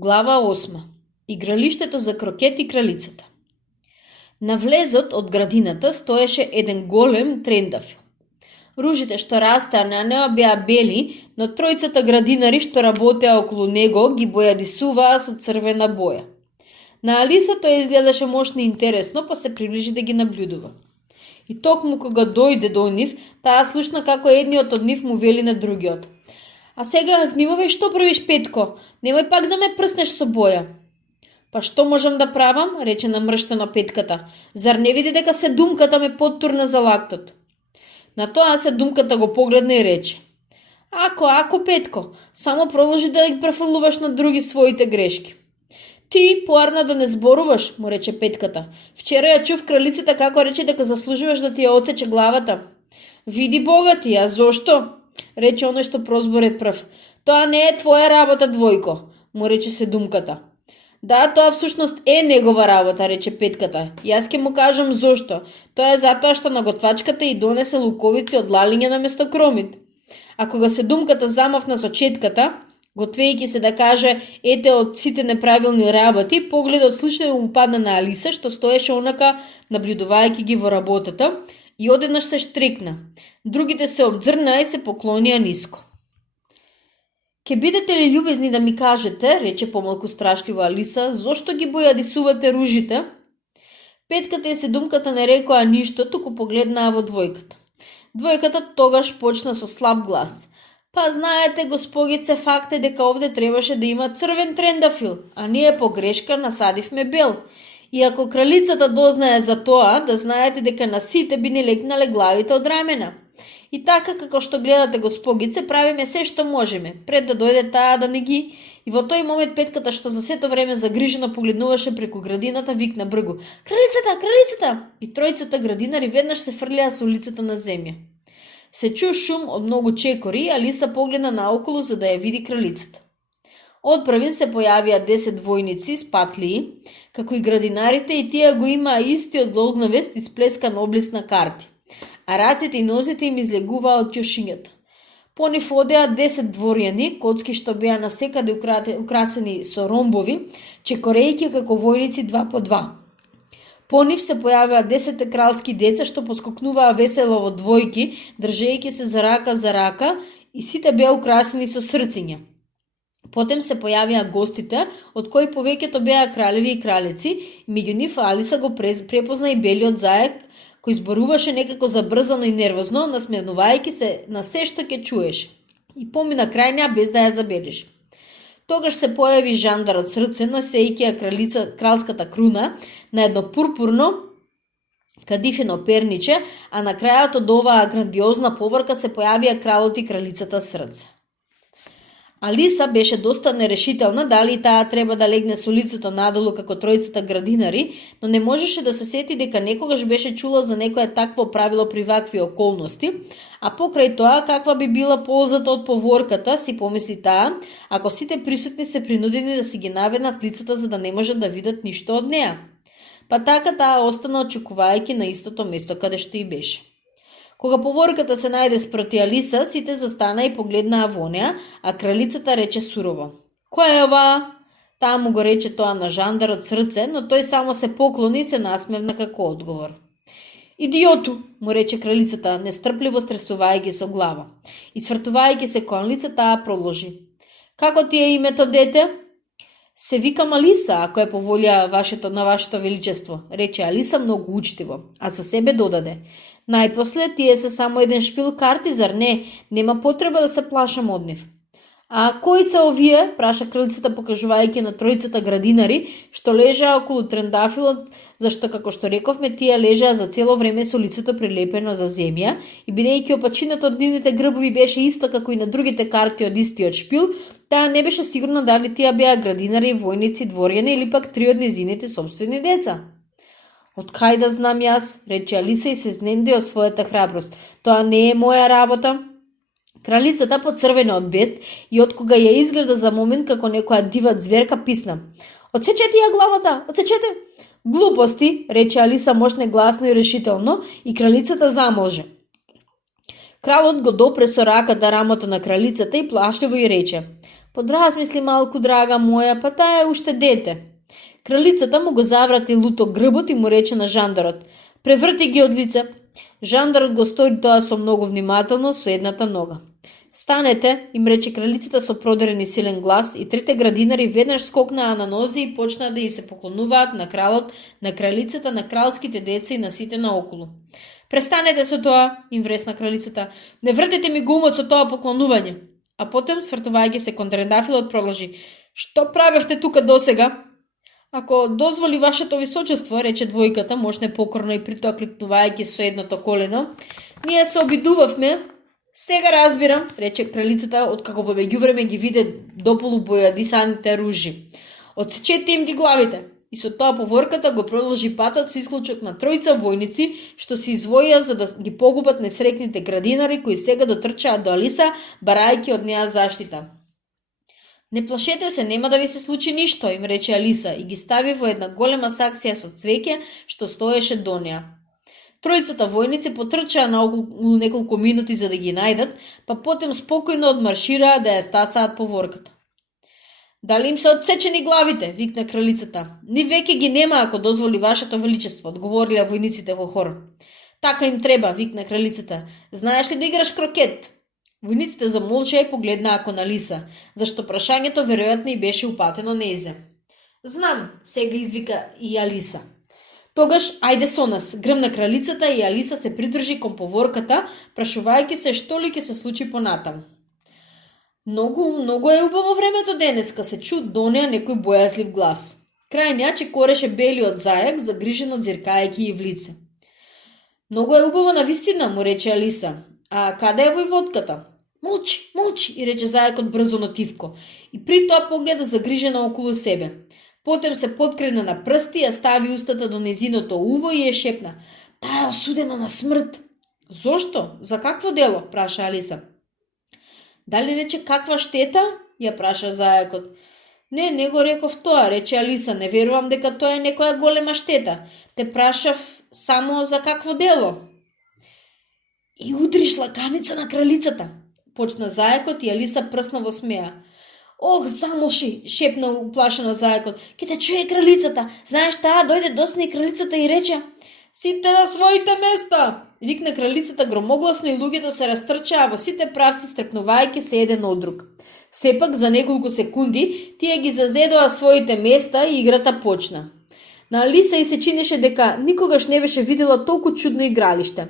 Глава 8. Игралиштето за крокет и кралицата. На влезот од градината стоеше еден голем трендафил. Ружите што растаа на неа беа бели, но тројцата градинари што работеа околу него ги бојадисуваа со црвена боја. На Алиса тоа изгледаше мощно и интересно, па се приближи да ги наблюдува. И токму кога дојде до нив, таа слушна како едниот од нив му вели на другиот: "А сега внимавај што правиш, Петко, немој пак да ме прснеш со боја." "Па што можам да правам?" рече намрштено Петката. "Зар не види дека седумката ме поттурна за лактот?" На тоа седумката го погледна и рече: Ако, Петко, само продолжи да ги префрлуваш на други своите грешки." "Ти, поарно да не зборуваш," му рече Петката. "Вчера ја чув кралицата како рече дека заслужуваш да ти ја отсече главата." "Види Бога ти, а зошто?" рече оној што прозборе прв. "Тоа не е твоја работа, двојко," му рече седумката. "Да, тоа всушност е негова работа," рече Петката. "Јас ќе му кажам зошто. Тоа е затоа што на готвачката и донесе луковици од лалиња на место кромит." А кога седумката замавна со четката, готвејќи се да каже ете од сите неправилни работи, погледот слично му падна на Алиса, што стоеше онака наблюдувајќи ги во работата, и одеднаш се штрекна. Другите се обзрнаа и се поклонија ниско. "Ке бидете ли љубезни да ми кажете," рече помалку страшливо Алиса, "зошто ги бојадисувате ружите?" Петката и седумката не рекоа ништо, туку погледнаа во двојката. Двојката тогаш почна со слаб глас: "Па знаете, госпогице, факт е дека овде требаше да има црвен трендафил, а ние по грешка насадивме бел. И ако кралицата дознае за тоа, да знаете дека на сите би ни лекнале главите од рамена. И така како што гледате, госпогице, правиме се што можеме, пред да дојде таа да не ги..." И во тој момент Петката, што за сето време загрижено погледнуваше преку градината, викна бргу: "Кралицата, кралицата!" И тројцата градинари веднаш се фрлеа со лицата на земја. Се чу шум од многу чекори и Алиса погледна наоколу за да ја види кралицата. Одпрвин се појавија 10 војници с патлии, како и градинарите, и тие го имаа истиот голгнавест и сплескан облис на карти, а раците и нозите им излегуваа од ќошињата. По нив одеа 10 дворјани, коцки што беа насекаде украсени со ромбови, чекорејќи како војници 2 по 2. По нив се појавија 10 кралски деца што поскокнуваа весело во двојки, држејќи се за рака, и сите беа украсени со срциња. Потем се појавија гостите, од кои повеќето беа кралеви и кралици, и меѓу нив Алиса го препозна и белиот заек, кој зборуваше некако забрзано и нервозно, насмевнувајќи се на се што ќе чуеше, и помина крај неа без да ја забележи. Тогаш се појави жандар од срце, носејќи ја кралската круна на едно пурпурно кадифено перниче, а на крајот од оваа грандиозна поврка се појавија кралот и кралицата срце. Алиса беше доста нерешителна дали таа треба да легне со лицето надолу како тројцата градинари, но не можеше да се сети дека некогаш беше чула за некое такво правило при вакви околности, а покрај тоа каква би била ползата од поворката, си помисли таа, ако сите присутни се принудени да си ги наведнат лицата за да не можат да видат ништо од неа. Па така таа остана очекувајќи на истото место каде што и беше. Кога поворката се најде спрати Алиса, сите застана и погледнаа во неа, а кралицата рече сурово: "Која е ова?" Таа му го рече тоа на жандарот срце, но тој само се поклони и се насмевна како одговор. "Идиоту," му рече кралицата, нестрпливо стресувајќи со глава. И свртувајќи се кон лице, таа продолжи: "Како ти е името, дете?" "Се викам Алиса, ако е по волја на вашето величество," рече Алиса многу учтиво, а за себе додаде: "Најпосле тие се само еден шпил карти, зар не? Нема потреба да се плашам од нив." "А кои се овие?" праша кралицата покажувајќи на тројцата градинари што лежаа околу трендафилот, зашто како што рековме тие лежаа за цело време со лицето прилепено за земја, и бидејќи опачината од нивните грбови беше исто како и на другите карти од истиот шпил, таа не беше сигурна дали тие беа градинари, војници, дворјани или пак три од низините собствени деца. "Од кај да знам јас?" рече Алиса и се изненди од својата храброст. "Тоа не е моја работа." Кралицата поцрвена од бест и откога ја изгледа за момент како некоја дива зверка писна: "Отсечете ја главата, отсечете!" "Глупости," рече Алиса мощно, гласно и решително, и кралицата замолже. Кралот го допре со раката рамото на кралицата и плашливо ѝ рече: Подразмисли малку, драга моја, па таа е уште дете. Кралицата му го заврати луто грбот и му рече на жандарот: преврти ги од лице. Жандарот го стори тоа со многу внимателно со едната нога. Станете, им рече кралицата со продерен и силен глас, и трите градинари веднаш скокнаа на нози и почнаа да и се поклонуваат на кралот, на кралицата, на кралските деца и на сите наоколу. Престанете со тоа, им вресна кралицата. Не вртете ми го умот со тоа поклонување. А потом, свртувајќи се кон трендафилот, продолжи: што правевте тука досега? Ако дозволи вашето височество, рече двојката, мощне покорно и притоа кликнувајќи со едното колено, ние се обидувавме. Сега разбирам, рече кралицата, откако во меѓувреме ги виде дополу бојадисаните ружи. Отсечете им ги главите. И со тоа поворката го продолжи патот со исклучок на тројца војници, што се извоија за да ги погубат несрекните градинари, кои сега дотрчаат до Алиса, барајќи од неа заштита. Не плашете се, нема да ви се случи ништо, им рече Алиса и ги стави во една голема саксија со цвеќе што стоеше до неа. Тројцата војници потрчаа на околу неколку минути за да ги најдат, па потем спокојно одмаршираа да ја стасаат поворката. Дали им се отсечени главите, викна кралицата. Ни веќе ги нема ако дозволи вашето величество, одговориле војниците во хор. Така им треба, викна кралицата. Знаеш ли да играш крокет? Војниците замолчаа и погледнаа кон Алиса, зашто прашањето веројатно и беше упатено незе. Знам, сега извика и Алиса. Тогаш, ајде со нас, грмна кралицата и Алиса се придржи кон поворката, прашувајќи се што ли ќе се случи понатаму. Многу е убаво времето денеска, се чу до неа некој бојазлив глас. Крај неа чекореше белиот зајак, загрижено ѕиркајќи и в лице. Многу е убаво на вистина, му рече Алиса. А каде е војводката? Молчи, и рече зајакот брзо но тивко, и при тоа погледа загрижена околу себе. Потем се подкрена на прсти, ја стави устата до незиното уво и ја шепна: таа е осудена на смрт. Зошто? За какво дело? Праша Алиса. Дали рече каква штета? Ја праша зајакот. Не го реков тоа, рече Алиса, не верувам дека тоа е некоја голема штета. Те прашав само за какво дело. И удриш лаканица на кралицата, почна зајакот и Алиса прсна во смеа. Ох, замолши, шепна уплашено зајакот. Ке те чуе кралицата. Знаеш таа дојде досна и кралицата и рече: сите на своите места! Викна кралицата громогласно и луѓето се растрчаа во сите правци, стрепнувајќи се еден од друг. Сепак за неколку секунди тие ги зазедоа своите места и играта почна. На Алиса и се чинеше дека никогаш не беше видела толку чудно игралиште.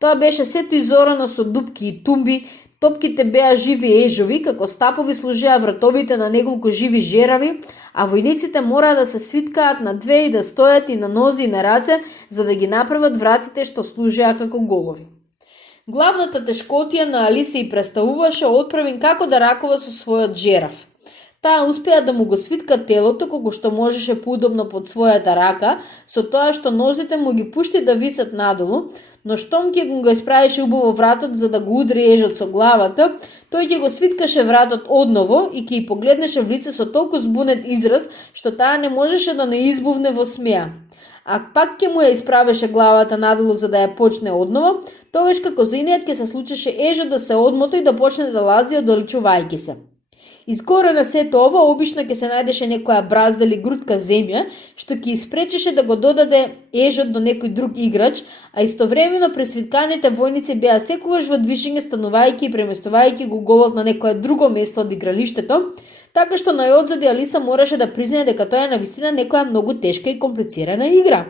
Тоа беше сето изорано со дупки и тумби, топките беа живи ежови, како стапови служеа вратовите на неколку живи жерави, а војниците мораа да се свиткаат на две и да стојат и на нози и на раце, за да ги направат вратите што служеа како голови. Главната тешкотија на Алиса и представуваше отправин како да ракува со својот жерав. Таа успеа да му го свитка телото колку што можеше поудобно под својата рака, со тоа што нозите му ги пушти да висат надолу, но штом ќе го исправише убаво вратот за да го удри ежот со главата, тој ќе го свиткаше вратот одново и ќе ја погледнеше в лице со толку збунет израз, што таа не можеше да не избувне во смеа. А пак ќе му ја исправеше главата надолу за да ја почне одново, тогаш како за инејат ќе се случеше ежот да се одмоти и да почне да лази оддалечувајќи се. Изгоре на сето ова обично ќе се најдеше некоја бразда или грудка земја, што ќе испречеше да го додаде ежот до некој друг играч, а истовремено пресвитканите војници беа секогаш во движење, станувајќи и преместувајќи го голот на некое друго место од игралиштето, така што најодзади Алиса мораше да признае дека тоа е навистина некоја многу тешка и комплицирана игра.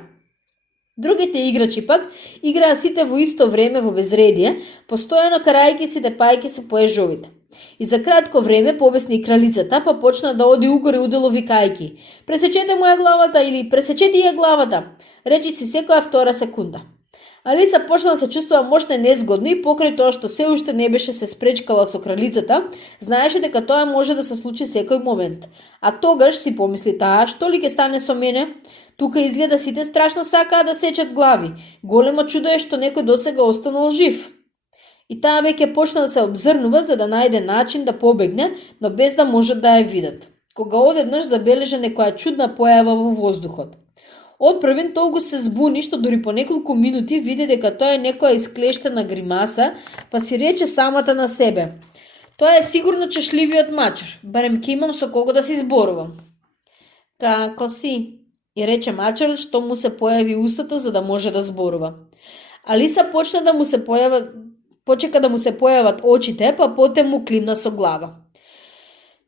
Другите играчи пак играа сите во исто време во безредие, постојано карајќи се депајќи се по ежовите. И за кратко време побесни и кралицата, па почна да оди угоре удело викајки: пресечете му ја главата или пресечете ја главата, речи си секоја втора секунда. Алиса почна да се чувствува мощно и незгодно и покрај тоа што се уште не беше се спречкала со кралицата, знаеше дека тоа може да се случи секој момент. А тогаш си помисли таа: што ли ќе стане со мене? Тука изгледа сите страшно сакаа да сечат глави. Големо чудо е што некој досега останал жив. И таа веќе почна да се обзрнува за да најде начин да побегне, но без да можат да ја видат. Кога одеднаш забележа некоја чудна појава во воздухот. Одпрвен толку се збуни што дури по неколку минути види дека тоа е некоја исклештена гримаса, па си рече самата на себе: Тоа е сигурно чешливиот мачар, барем ќе имам со кого да се изборувам. Како си? И рече мачарот што му се појави устата за да може да зборува. Алиса почна да му се почека да му се појават очите, па потем му климна со глава.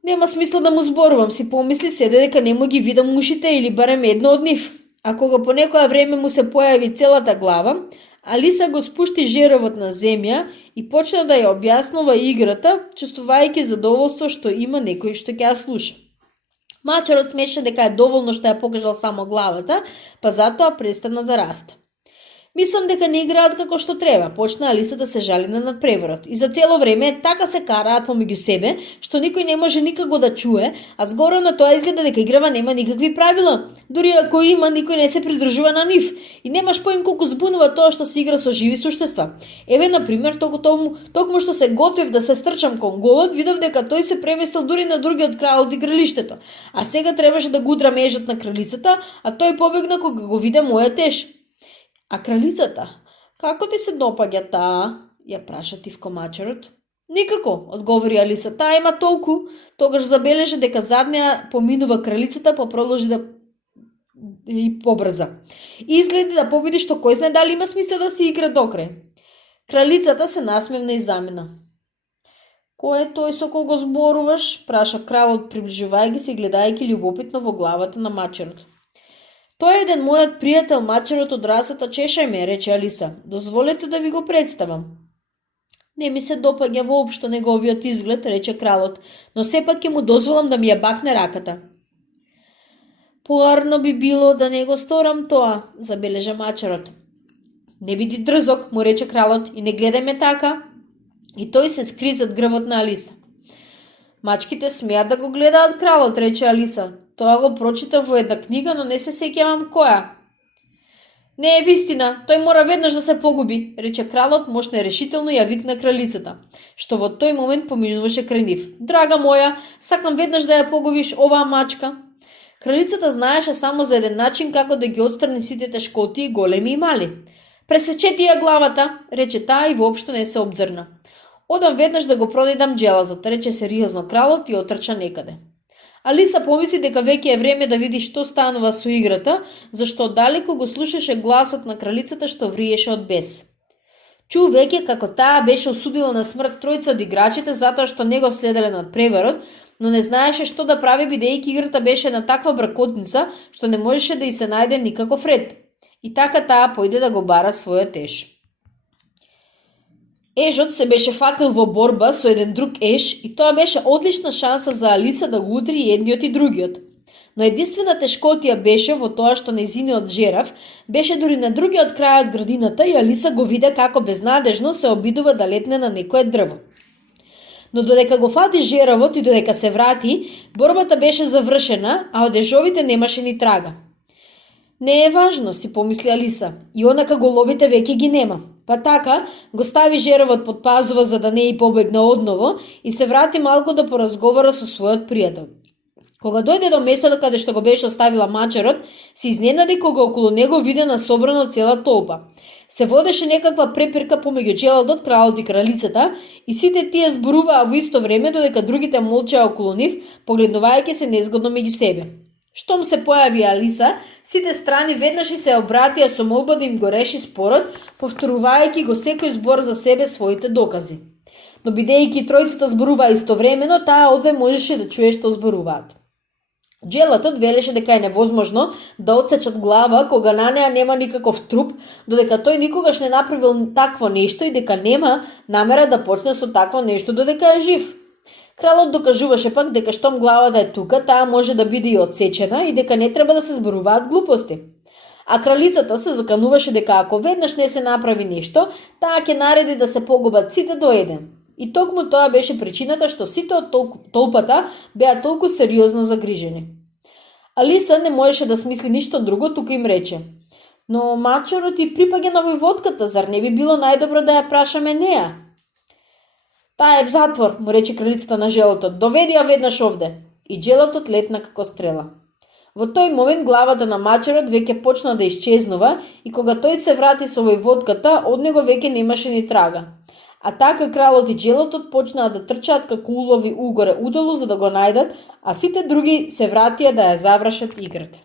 Нема смисла да му зборувам, си помисли се додека не му ги видам ушите или барем едно од нив. А кога по некоја време му се појави целата глава, Алиса го спушти жеровот на земја и почна да ја објаснува играта, чувствувајќи задоволство што има некој што ќе ја слуша. Мачарот смеше дека е доволно што ја покажал само главата, па затоа престана да расте. Мислам дека не играат како што треба, почна Алиса да се жали на надпреворот. И за цело време така се караат помеѓу себе, што никој не може никако да чуе, а згоро на тоа изгледа дека играва нема никакви правила. Дури ако има, никој не се придржува на нив. И немаш поим колку збунува тоа што се игра со живи суштества. Еве, например, токму што се готвев да се стрчам кон голот, видов дека тој се преместил дури на другиот крал од игралиштето. А сега требаше да го удрам ежот на кралицата, а тој побегна кога го виде мојот еж. А кралицата, како ти се допаѓа таа? Ја праша тивко мачарот. Никако, одговори Алиса, таа има толку. Тогаш забележа дека зад неа поминува кралицата, па продолжи да и побрза. И изгледа да победи што кој знае дали има смисла да се игра докрај. Кралицата се насмевна и замина. Кој е тој со кого зборуваш? Праша кралот, приближувајќи се и гледајќи љубопитно во главата на мачарот. Тој е еден мојот пријател мачарот од расата Чешајме, рече Алиса. Дозволете да ви го представам. Не ми се допаѓа воопшто неговиот изглед, рече кралот, но сепак ќе му дозволам да ми ја бакне раката. Поарно би било да не го сторам тоа, забележа мачарот. Не биди дрзок, му рече кралот, и не гледај ме така. И тој се скри зад грбот на Алиса. Мачките смеат да го гледаат кралот, рече Алиса. Тоа го прочита во една книга, но не се сеќавам која. Не е вистина, тој мора веднаш да се погуби, рече кралот, мощно и решително ја викна кралицата, што во тој момент поминуваше крај нив. Драга моја, сакам веднаш да ја погубиш оваа мачка. Кралицата знаеше само за еден начин како да ги отстрани сите тешкоти, големи и мали. Пресечете ја главата, рече таа и воопшто не се обзрна. Одам веднаш да го продадам джелатот, рече сериозно кралот и отрча некаде. Алиса помисли дека веќе е време да види што станува со играта, зашто оддалеку го слушаше гласот на кралицата што вриеше од бес. Чу веќе како таа беше осудила на смрт тројца од играчите затоа што не го следеле надпреворот, но не знаеше што да прави бидејќи играта беше на таква бракотница што не можеше да ѝ се најде никаков ред. И така таа појде да го бара својот еж. Ежот се беше фатил во борба со еден друг еж и тоа беше одлична шанса за Алиса да го удри едниот и другиот. Но единствена тешкотија беше во тоа што нејзиниот жерав беше дури на другиот крај од градината и Алиса го виде како безнадежно се обидува да летне на некое дрво. Но додека го фати жеравот и додека се врати, борбата беше завршена, а од ежовите немаше ни трага. Не е важно, си помисли Алиса, и онака головите веќе ги нема. Па така, го стави жеровот под пазува за да не и побегна одново и се врати малку да поразговара со својот пријател. Кога дојде до местото каде што го беше оставила мачарот, се изненади кога околу него виде насобрано цела толпа. Се водеше некаква препирка помеѓу джелатот, кралот и кралицата и сите тие зборуваа во исто време додека другите молчеа околу нив, погледнувајќи се незгодно меѓу себе. Штом се појави Алиса, сите страни веднаш се обратија со молба да им го реши спорот, повторувајќи го секој збор за себе своите докази. Но бидејќи тројцата зборуваа истовремено, таа одве можеше да чуе што зборуваат. Джелатот велеше дека е невозможно да отсечат глава кога на неа нема никаков труп, додека тој никогаш не направил такво нешто и дека нема намера да почне со такво нешто додека е жив. Кралот докажуваше пак дека штом главата е тука, таа може да биде и отсечена и дека не треба да се зборуваат глупости. А кралицата се закануваше дека ако веднаш не се направи нешто, таа ќе нареди да се погубат сите до еден. И токму тоа беше причината што сите од толпата беа толку сериозно загрижени. Алиса не можеше да смисли ништо друго, тука им рече: "Но мачарот и припаѓа на војводката, зар не би било најдобро да ја прашаме неа?" "Таа е в затвор," му рече кралицата на желотот. "Доведи ја веднаш овде." И желотот летна како стрела. Во тој момент главата на мачарот веќе почна да исчезнува и кога тој се врати со војводката, од него веќе немаше ни трага. А така кралот и джелотот почнаа да трчаат како улови угоре удолу за да го најдат, а сите други се вратија да ја завршат играта.